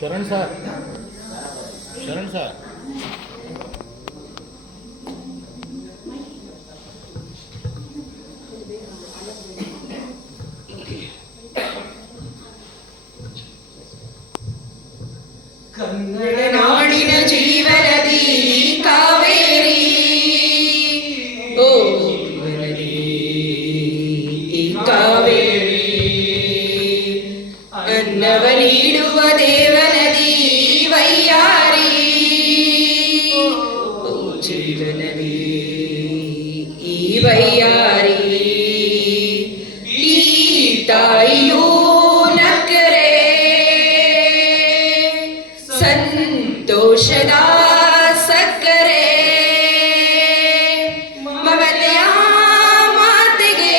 Sharan sir, Sharan sir. Kannada ನಾಡಿನ ಜೀವನದಿ ಕಾವೇರಿ, ಓ ಜೀವನದಿ ಈ ಕಾವೇರಿ, ಅನ್ನವ ನೀಡುವ ದೇವನದಿ ವೈಯಾರಿ, ಓ ಜೀವನದಿ ಈ ವೈಯಾರಿ, ಈ ತಾಯಿಯೂ ನಕ್ಕರೆ ಸಂತೋಷದ ಸಕ್ಕರೆ, ಮಮತೆಯ ಮಾತೆಗೆ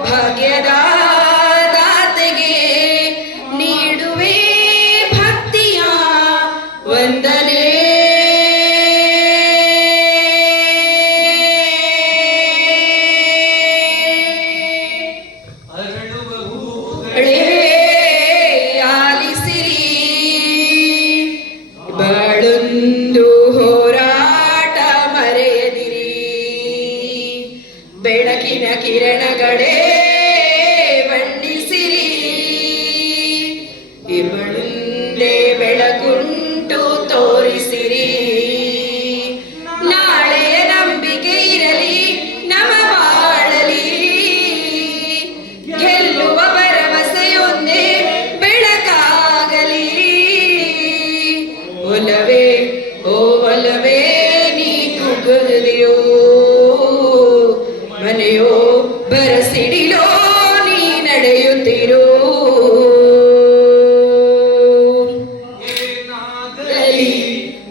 ಭಾಗ್ಯದ ದಾತೆಗೆ ನೀಡುವೆ ಭಕ್ತಿಯ ವಂದನೆ. ಆಲಿಸಿರಿ ಬಾಳೊಂದು ಹೋರಾಟ ಮರೆಯದಿರಿ, ಬೆಳಕಿನ ಕಿರಣಗಳೇ ಬಣ್ಣಿಸಿರಿ, ಇವಳೊಂದೇ ಬೆಳಗುಂಟು ತೋರಿಸಿರಿ, ನಾಳೆಯ ನಂಬಿಕೆ ಇರಲಿ ನಮ ಬಾಳಲಿ, ಗೆಲ್ಲುವ ಭರವಸೆಯೊಂದೇ ಬೆಳಕಾಗಲಿ, ಒಲವೇ ಓ ಒಲವೇ ನೀ ಕುಗುಲಿಯೋ, ಮನೆಯೋ ಬರಸಿಡಿಲೋ ನೀ ನಡೆಯುತ್ತಿರೋ,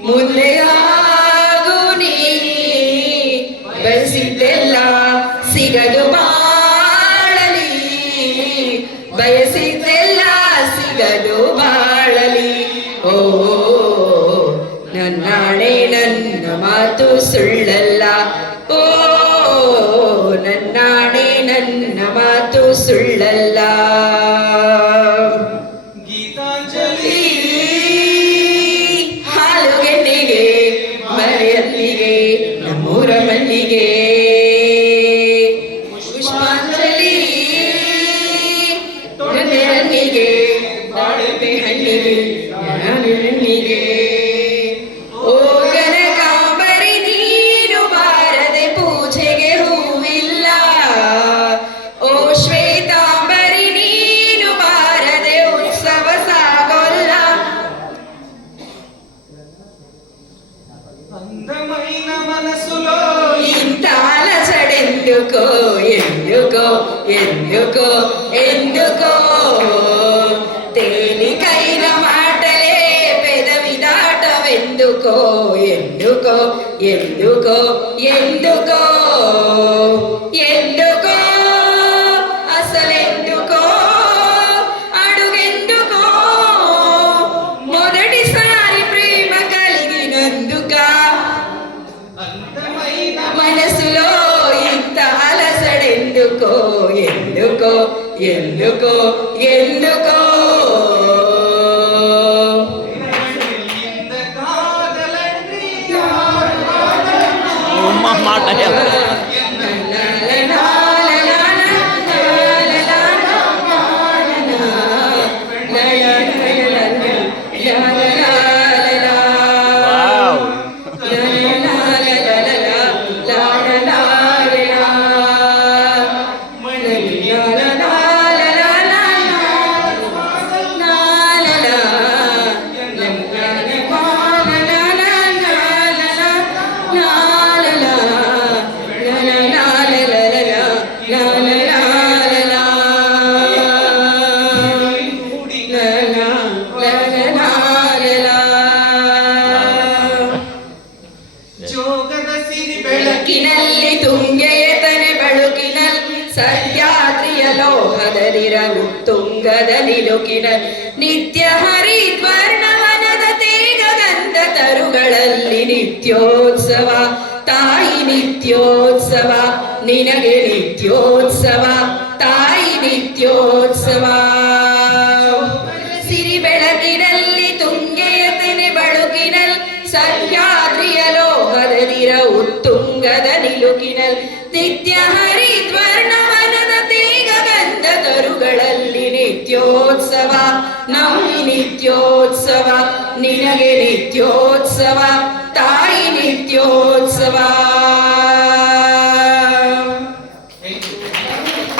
ಮುಂದೆ ಆಗು ನೀ ಬಯಸಿದ್ದೆಲ್ಲ ಸಿಗದು ಬಾಳಲಿ, ಬಯಸಿದ್ದೆಲ್ಲ ಸಿಗದು ಬಾಳಲಿ, ಓ ನನ್ನಾಣೆ ನನ್ನ ಮಾತು ಸುಳ್ಳಲ್ಲ, ಓ ನನ್ನಾಣೆ ನನ್ನ ಮಾತು ಸುಳ್ಳಲ್ಲ. ಗೀತಾಂಜಲಿ ಹಾಲುಗೆಣ್ಣಿಗೆ ಮರೆಯಲ್ಲಿಗೆ ನಮ್ಮೂರ ಮಲ್ಲಿಗೆ, ಪುಷ್ಪಾಂಜಲಿ ತೊಡೆರನ್ನಿಗೆ ಬಾಳೆಪೆ ಹಣ್ಣಿಗೆ ಹಣ್ಣಿಗೆ, ಓ ಕನಕಾಂಬರಿ ನೀನು ಬಾರದೆ ಪೂಜೆಗೆ ಹೂವಿಲ್ಲ, ಓ ಶ್ವೇತಾಂಬರಿ ನೀನು ಬಾರದೆ ಉತ್ಸವ ಸಾಗೋಲ್ಲ, అందమైన మనసులో ఇంత అలసడెందుకో ఎందుకో ఎందుకో ఎందుకో, తేలికైన మాటలే పెదవి దాటవెందుకో ఎందుకో ఎందుకో ఎందుకో ఎందుకో, అసలెందుకో అడుగెందుకో, మొదటిసారి ప్రేమ కలిగినందుక, మనసులో ఇంత అలసడెందుకో ఎందుకో ఎందుకో ఎందుకో, మాట ಬೆಳಕಿನಲ್ಲಿ ತುಂಗೆಯತನೆ ಬಳುಕಿನಲ್ಲಿ ಸಹ್ಯಾದ್ರಿಯ ಲೋಹದಲ್ಲಿರಲು ತುಂಗದ ನಿಲುಕಿನ ನಿತ್ಯ ಹರಿದ್ವರ್ಣವನದ ತೇಗ ಗಂಧ ತರುಗಳಲ್ಲಿ ನಿತ್ಯೋತ್ಸವ ತಾಯಿ ನಿತ್ಯೋತ್ಸವ ನಿನಗೆ ನಿತ್ಯೋತ್ಸವ ತಾಯಿ ನಿತ್ಯೋತ್ಸವ ಸಿರಿ ಸಹ್ಯಾದ್ರಿಯ ಲೋಹದದಿರ ಉತ್ತುಂಗದ ನಿಲುಕಿನಲ್ ನಿತ್ಯ ಹರಿದ್ವರ್ಣವನದ ತೇಗ ಗಂಧ ತರುಗಳಲ್ಲಿ ನಿತ್ಯೋತ್ಸವ ನಮ್ಮಿ ನಿತ್ಯೋತ್ಸವ ನಿನಗೆ ನಿತ್ಯೋತ್ಸವ ತಾಯಿ ನಿತ್ಯೋತ್ಸವ